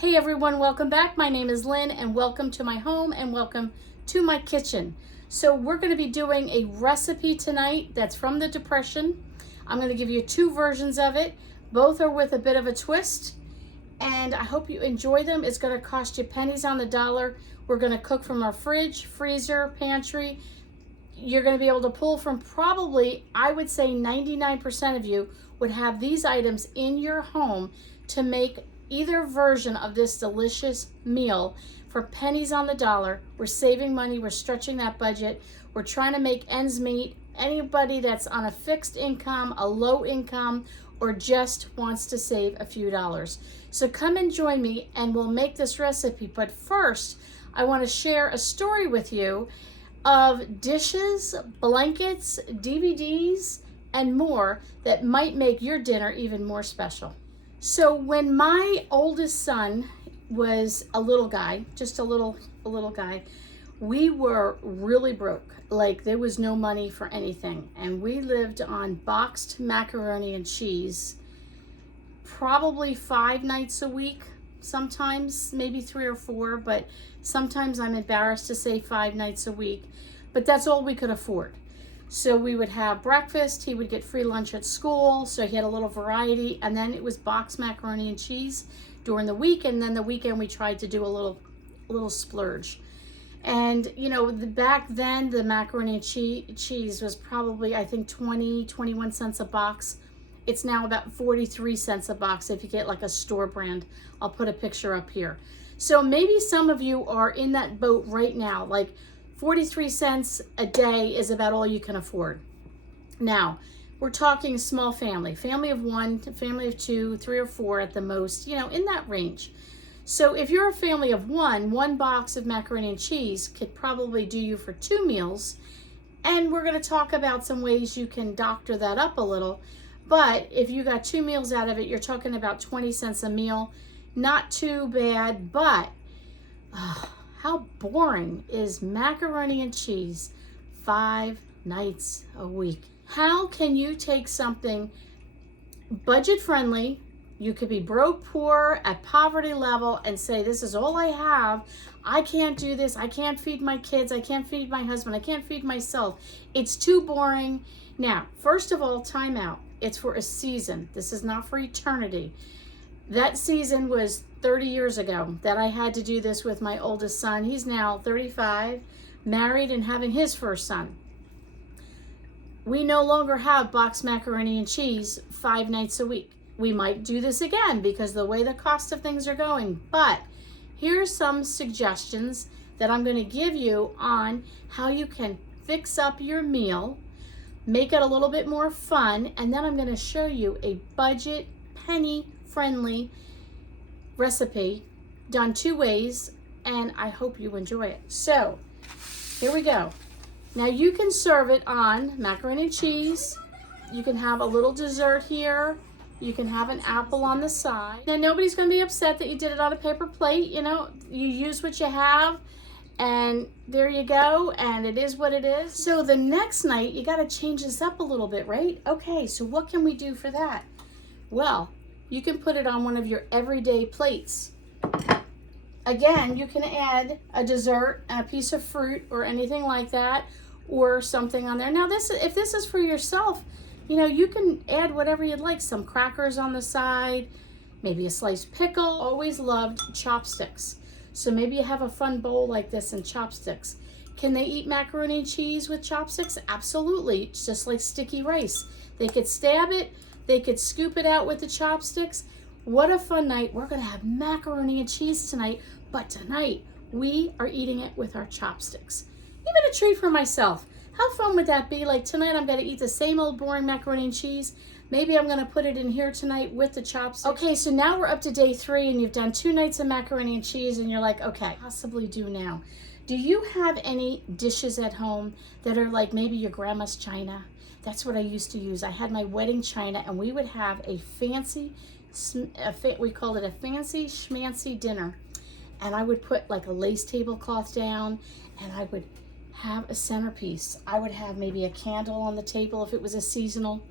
Hey everyone, welcome back. My name is Lynn and welcome to my home and welcome to my kitchen. So we're going to be doing a recipe tonight that's from the Depression. I'm going to give you two versions of it. Both are with a bit of a twist and I hope you enjoy them. It's going to cost you pennies on the dollar. We're going to cook from our fridge, freezer, pantry. You're going to be able to pull from probably, I would say 99% of you would have these items in your home to make either version of this delicious meal for pennies on the dollar. We're saving money, we're stretching that budget, we're trying to make ends meet. Anybody that's on a fixed income, a low income, or just wants to save a few dollars. So come and join me and we'll make this recipe. But first, I want to share a story with you of dishes, blankets, DVDs, and more that might make your dinner even more special. So when my oldest son was a little guy, just a little guy, we were really broke. Like there was no money for anything. And we lived on boxed macaroni and cheese, probably 5 nights a week, sometimes maybe 3 or 4, but sometimes I'm embarrassed to say 5 nights a week, but that's all we could afford. So we would have breakfast, he would get free lunch at school, so he had a little variety, and then it was boxed macaroni and cheese during the week, and then the weekend we tried to do a little splurge. And you know, back then the macaroni and cheese was probably, I think, 21 cents a box. It's now about 43 cents a box if you get like a store brand. I'll put a picture up here. So maybe some of you are in that boat right now, like 43 cents a day is about all you can afford. Now, we're talking small family of 1, family of 2, 3 or 4 at the most, you know, in that range. So if you're a family of 1 box of macaroni and cheese could probably do you for 2 meals. And we're going to talk about some ways you can doctor that up a little. But if you got 2 meals out of it, you're talking about 20 cents a meal. Not too bad, but how boring is macaroni and cheese 5 nights a week? How can you take something budget friendly, you could be broke, poor, at poverty level, and say, this is all I have. I can't do this. I can't feed my kids. I can't feed my husband. I can't feed myself. It's too boring. Now, first of all, time out. It's for a season. This is not for eternity. That season was 30 years ago that I had to do this with my oldest son. He's now 35, married and having his first son. We no longer have boxed macaroni and cheese 5 nights a week. We might do this again because the way the cost of things are going. But here's some suggestions that I'm going to give you on how you can fix up your meal, make it a little bit more fun, and then I'm going to show you a budget, penny-friendly recipe done 2 ways, and I hope you enjoy it. So here we go. Now you can serve it on macaroni and cheese. You can have a little dessert here. You can have an apple on the side. Now nobody's going to be upset that you did it on a paper plate. You know, you use what you have, and there you go, and it is what it is. So the next night you got to change this up a little bit, right? Okay, so what can we do for that? Well, you can put it on one of your everyday plates. Again, you can add a dessert, a piece of fruit, or anything like that, or something on there. Now, if this is for yourself, you know, you can add whatever you'd like. Some crackers on the side, maybe a sliced pickle. Always loved chopsticks. So maybe you have a fun bowl like this and chopsticks. Can they eat macaroni and cheese with chopsticks? Absolutely. It's just like sticky rice. They could stab it. They could scoop it out with the chopsticks. What a fun night. We're going to have macaroni and cheese tonight, but tonight we are eating it with our chopsticks. Even a treat for myself. How fun would that be? Like tonight I'm going to eat the same old boring macaroni and cheese. Maybe I'm going to put it in here tonight with the chopsticks. Okay, so now we're up to day 3 and you've done 2 nights of macaroni and cheese and you're like, okay, possibly do now. Do you have any dishes at home that are like maybe your grandma's china? That's what I used to use. I had my wedding china and we would have a fancy, we called it a fancy schmancy dinner. And I would put like a lace tablecloth down and I would have a centerpiece. I would have maybe a candle on the table if it was a seasonal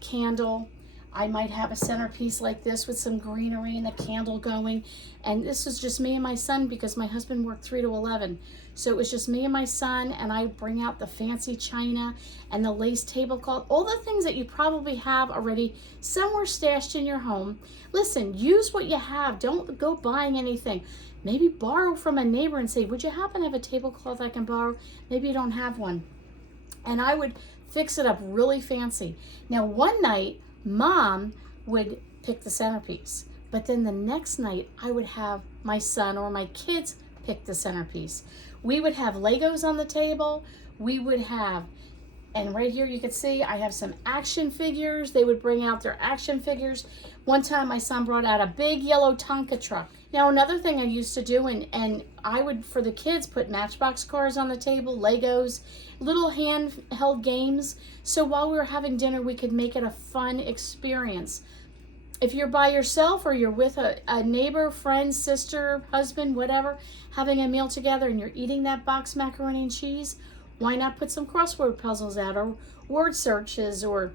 candle. I might have a centerpiece like this with some greenery and a candle going. And this was just me and my son because my husband worked 3 to 11. So it was just me and my son, and I bring out the fancy china and the lace tablecloth, all the things that you probably have already somewhere stashed in your home. Listen, use what you have. Don't go buying anything. Maybe borrow from a neighbor and say, would you happen to have a tablecloth I can borrow? Maybe you don't have one. And I would fix it up really fancy. Now, one night, Mom would pick the centerpiece, but then the next night I would have my son or my kids pick the centerpiece. We would have Legos on the table. We would have, and right here you can see I have some action figures. They would bring out their action figures. One time my son brought out a big yellow Tonka truck. Now, another thing I used to do, and I would, for the kids, put Matchbox cars on the table, Legos, little handheld games. So while we were having dinner, we could make it a fun experience. If you're by yourself or you're with a neighbor, friend, sister, husband, whatever, having a meal together and you're eating that boxed macaroni and cheese, why not put some crossword puzzles out or word searches or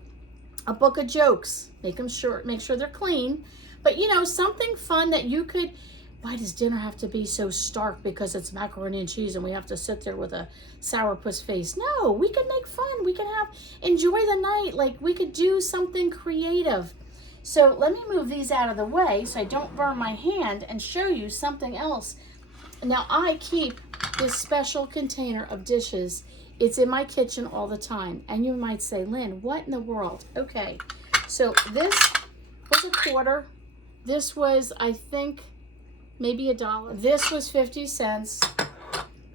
a book of jokes? Make them short, make sure they're clean. But you know, something fun that you could, why does dinner have to be so stark because it's macaroni and cheese and we have to sit there with a sourpuss face? No, we can make fun. We can enjoy the night. Like, we could do something creative. So let me move these out of the way so I don't burn my hand and show you something else. Now, I keep this special container of dishes. It's in my kitchen all the time. And you might say, Lynn, what in the world? Okay, so this was $0.25. This was, I think, maybe $1. This was 50 cents.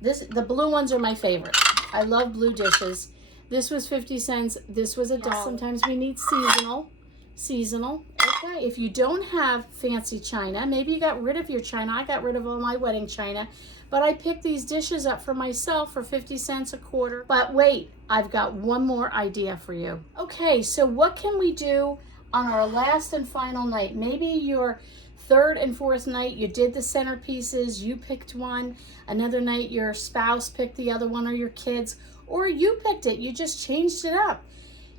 The blue ones are my favorite. I love blue dishes. This was 50 cents. This was $1. Sometimes we need seasonal. Okay, if you don't have fancy china, maybe you got rid of your china. I got rid of all my wedding china, but I picked these dishes up for myself for 50 cents $0.25. But wait, I've got one more idea for you. Okay, so what can we do on our last and final night? Maybe your third and fourth night, you did the centerpieces, you picked one. Another night, your spouse picked the other one, or your kids, or you picked it. You just changed it up.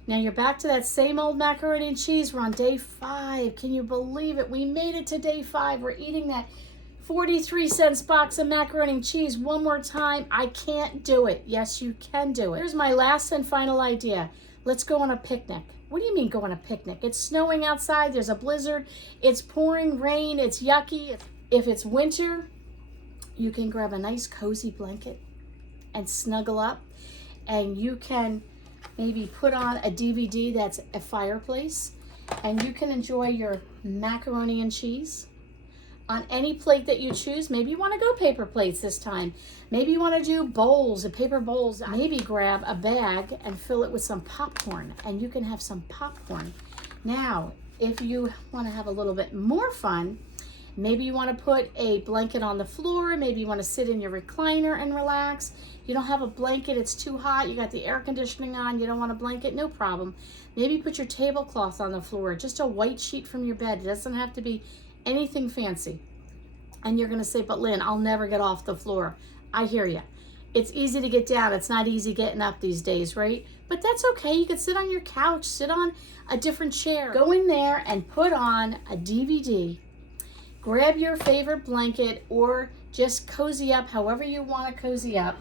Now you're back to that same old macaroni and cheese. We're on day 5. Can you believe it? We made it to day 5. We're eating that 43 cents box of macaroni and cheese one more time. I can't do it. Yes, you can do it. Here's my last and final idea. Let's go on a picnic. What do you mean go on a picnic? It's snowing outside. There's a blizzard. It's pouring rain. It's yucky. If it's winter, you can grab a nice cozy blanket and snuggle up, and you can maybe put on a DVD that's a fireplace, and you can enjoy your macaroni and cheese on any plate that you choose. Maybe you want to go paper plates this time. Maybe you want to do bowls, paper bowls. Maybe grab a bag and fill it with some popcorn, and you can have some popcorn. Now, if you want to have a little bit more fun, maybe you want to put a blanket on the floor. Maybe you want to sit in your recliner and relax. You don't have a blanket, it's too hot, you got the air conditioning on, you don't want a blanket, no problem. Maybe put your tablecloth on the floor, just a white sheet from your bed. It doesn't have to be anything fancy. And you're gonna say, but Lynn, I'll never get off the floor. I hear you. It's easy to get down. It's not easy getting up these days, right? But that's okay. You can sit on your couch, sit on a different chair. Go in there and put on a DVD. Grab your favorite blanket or just cozy up however you want to cozy up.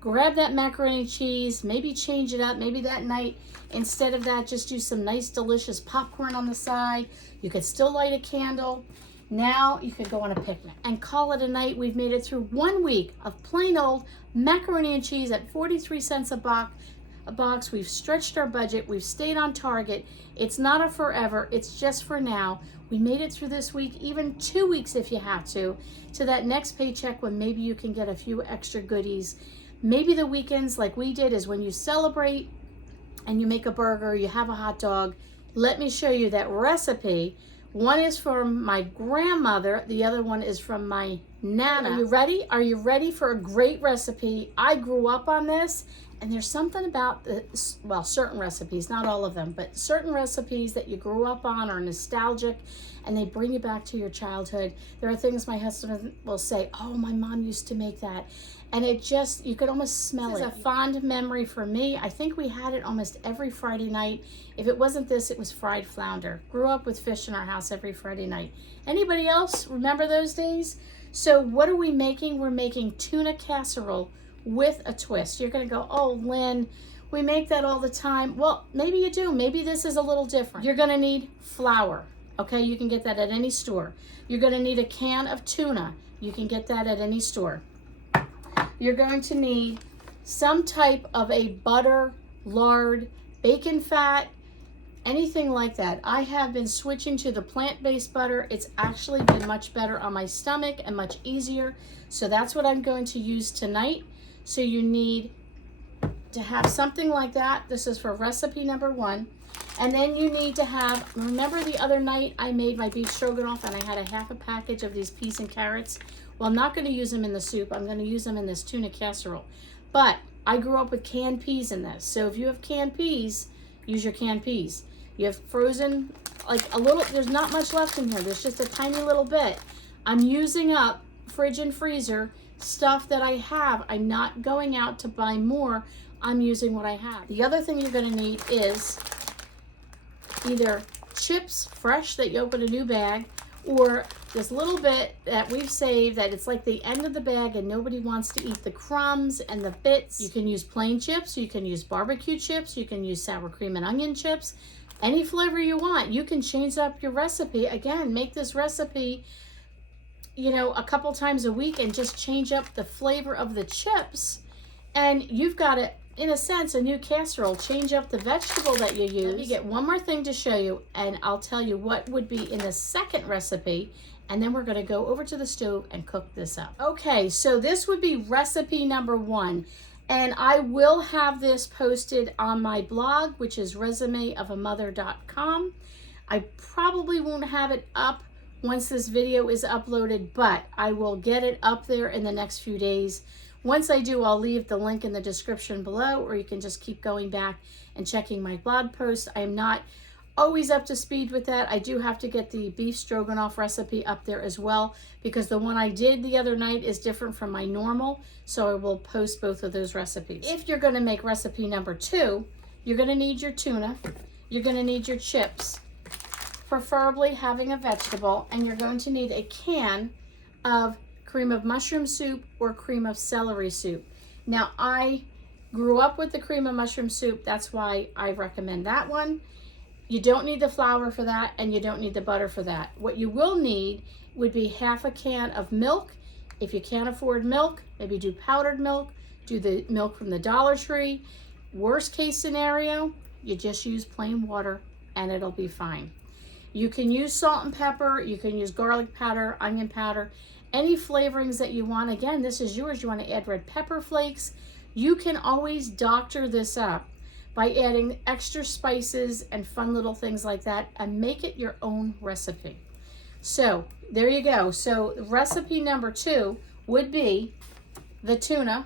Grab that macaroni and cheese, maybe change it up. Maybe that night, instead of that, just do some nice, delicious popcorn on the side. You could still light a candle. Now you could go on a picnic and call it a night. We've made it through 1 week of plain old macaroni and cheese at 43 cents a box. We've stretched our budget. We've stayed on target. It's not a forever. It's just for now. We made it through this week, even 2 weeks if you have to that next paycheck when maybe you can get a few extra goodies. Maybe the weekends like we did is when you celebrate and you make a burger, you have a hot dog. Let me show you that recipe. One is from my grandmother. The other one is from my Nana. Are you ready? Are you ready for a great recipe? I grew up on this And there's something about well, certain recipes, not all of them, but certain recipes that you grew up on are nostalgic and they bring you back to your childhood. There are things my husband will say, oh, my mom used to make that. And it just, you could almost smell it. It's a fond memory for me. I think we had it almost every Friday night. If it wasn't this, it was fried flounder. Grew up with fish in our house every Friday night. Anybody else remember those days? So what are we making? We're making tuna casserole with a twist. You're gonna go, oh, Lynn, we make that all the time. Well, maybe you do. Maybe this is a little different. You're gonna need flour. Okay, you can get that at any store. You're gonna need a can of tuna. You can get that at any store. You're going to need some type of a butter, lard, bacon fat, anything like that. I have been switching to the plant-based butter. It's actually been much better on my stomach and much easier. So that's what I'm going to use tonight. So you need to have something like that. This is for recipe number 1. And then you need to have, remember the other night I made my beef stroganoff and I had a half a package of these peas and carrots? Well, I'm not going to use them in the soup. I'm going to use them in this tuna casserole. But I grew up with canned peas in this. So if you have canned peas, use your canned peas. You have frozen, like a little, there's not much left in here. There's just a tiny little bit. I'm using up fridge and freezer stuff that I have. I'm not going out to buy more. I'm using what I have. The other thing you're going to need is either chips fresh that you open a new bag, or this little bit that we've saved that it's like the end of the bag and nobody wants to eat the crumbs and the bits. You can use plain chips, you can use barbecue chips, you can use sour cream and onion chips, any flavor you want. You can change up your recipe. Again, make this recipe, you know, a couple times a week and just change up the flavor of the chips. And you've got it, in a sense, a new casserole. Change up the vegetable that you use. Let me get one more thing to show you, and I'll tell you what would be in the second recipe, and then we're going to go over to the stove and cook this up. Okay, so this would be recipe number 1, and I will have this posted on my blog, which is resumeofamother.com. I probably won't have it up once this video is uploaded, but I will get it up there in the next few days. Once I do, I'll leave the link in the description below, or you can just keep going back and checking my blog post. I am not always up to speed with that. I do have to get the beef stroganoff recipe up there as well, because the one I did the other night is different from my normal, so I will post both of those recipes. If you're going to make recipe number 2, you're going to need your tuna, you're going to need your chips, preferably having a vegetable, and you're going to need a can of cream of mushroom soup or cream of celery soup. Now, I grew up with the cream of mushroom soup. That's why I recommend that one. You don't need the flour for that, and you don't need the butter for that. What you will need would be half a can of milk. If you can't afford milk, maybe do powdered milk, do the milk from the Dollar Tree. Worst case scenario, you just use plain water and it'll be fine. You can use salt and pepper, you can use garlic powder, onion powder, any flavorings that you want. Again, this is yours. You want to add red pepper flakes. You can always doctor this up by adding extra spices and fun little things like that and make it your own recipe. So there you go. So recipe number 2 would be the tuna,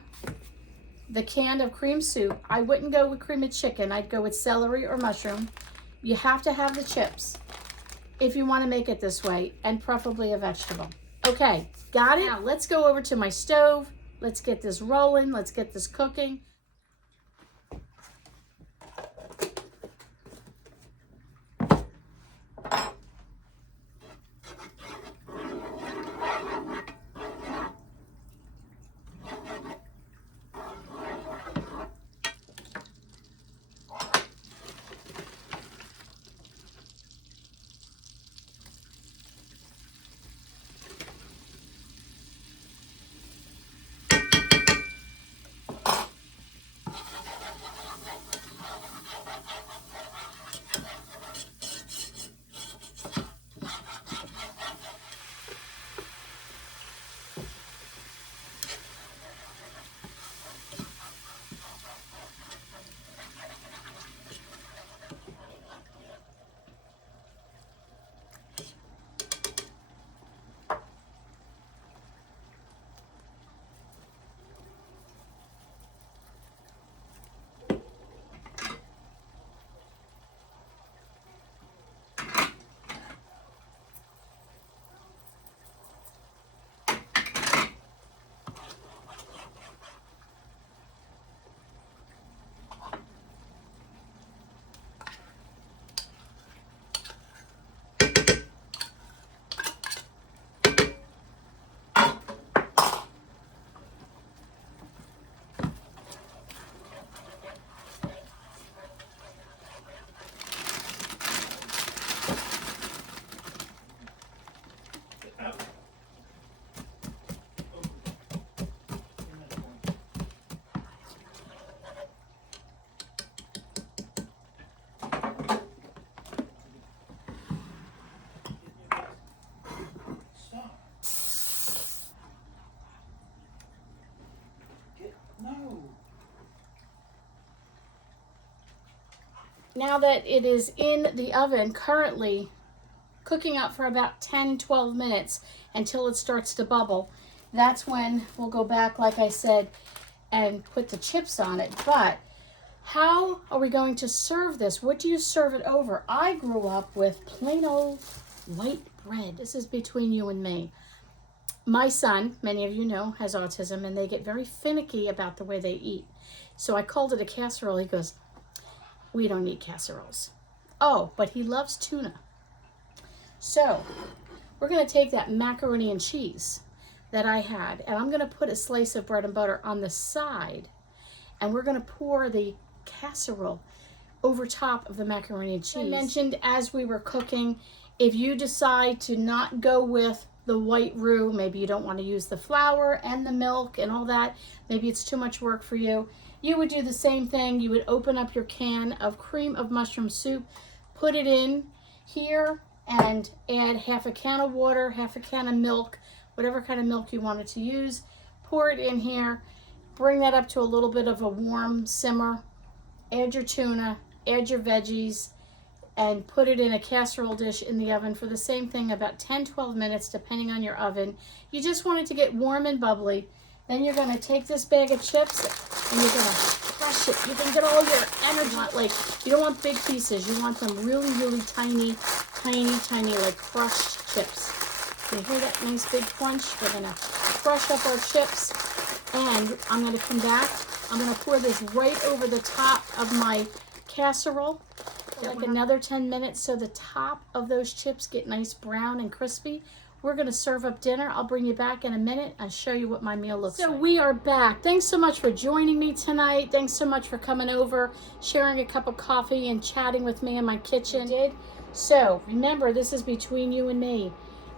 the can of cream soup. I wouldn't go with cream of chicken. I'd go with celery or mushroom. You have to have the chips if you want to make it this way, and preferably a vegetable. Okay, got it? Now let's go over to my stove. Let's get this rolling. Let's get this cooking. Now that it is in the oven, currently cooking up for about 10-12 minutes until it starts to bubble, that's when we'll go back, like I said, and put the chips on it. But how are we going to serve this? What do you serve it over? I grew up with plain old white bread. This is between you and me. My son, many of you know, has autism, and they get very finicky about the way they eat. So I called it a casserole. He goes, we don't eat casseroles. Oh, but he loves tuna. So we're going to take that macaroni and cheese that I had, and I'm going to put a slice of bread and butter on the side, and we're going to pour the casserole over top of the macaroni and cheese. I mentioned as we were cooking, if you decide to not go with the white roux, maybe you don't want to use the flour and the milk and all that, maybe it's too much work for you, you would do the same thing. You would open up your can of cream of mushroom soup, put it in here, and add half a can of water, half a can of milk, whatever kind of milk you wanted to use. Pour it in here, bring that up to a little bit of a warm simmer, add your tuna, add your veggies, and put it in a casserole dish in the oven for the same thing, about 10-12 minutes, depending on your oven. You just want it to get warm and bubbly. Then you're going to take this bag of chips and you're going to crush it. You can get all your energy. Like, you don't want big pieces. You want them really, really tiny, like crushed chips. You hear that nice big crunch? We're going to crush up our chips, and I'm going to come back. I'm going to pour this right over the top of my casserole. Like another 10 minutes so the top of those chips get nice brown and crispy. We're going to serve up dinner. I'll bring you back in a minute and show you what my meal looks like. So we are back. Thanks so much for joining me tonight. Thanks so much for coming over, sharing a cup of coffee, and chatting with me in my kitchen. So remember, this is between you and me.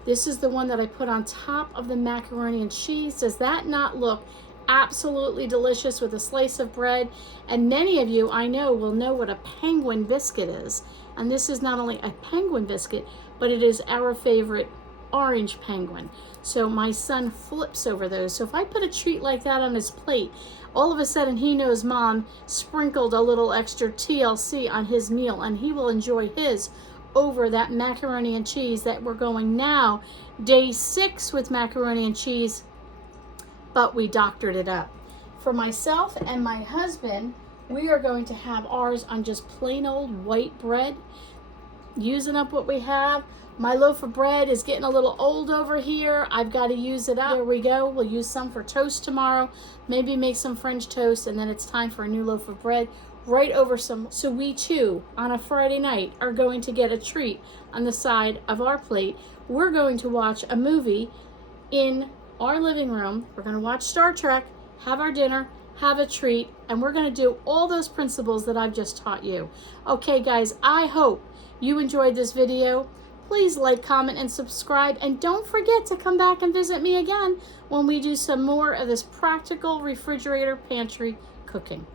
This is the one that I put on top of the macaroni and cheese. Does that not look absolutely delicious with a slice of bread? And many of you, I know, will know what a penguin biscuit is. And this is not only a penguin biscuit, but it is our favorite orange penguin. So my son flips over those. So if I put a treat like that on his plate, all of a sudden he knows Mom sprinkled a little extra TLC on his meal, and he will enjoy his over that macaroni and cheese that we're going now, day 6 with macaroni and cheese, but we doctored it up. For myself and my husband, we are going to have ours on just plain old white bread, using up what we have. My loaf of bread is getting a little old over here. I've got to use it up. There we go. We'll use some for toast tomorrow. Maybe make some French toast, and then it's time for a new loaf of bread right over some. So we too, on a Friday night, are going to get a treat on the side of our plate. We're going to watch a movie in our living room. We're going to watch Star Trek, have our dinner, have a treat, and we're going to do all those principles that I've just taught you. Okay, guys, I hope you enjoyed this video. Please like, comment, and subscribe, and don't forget to come back and visit me again when we do some more of this practical refrigerator pantry cooking.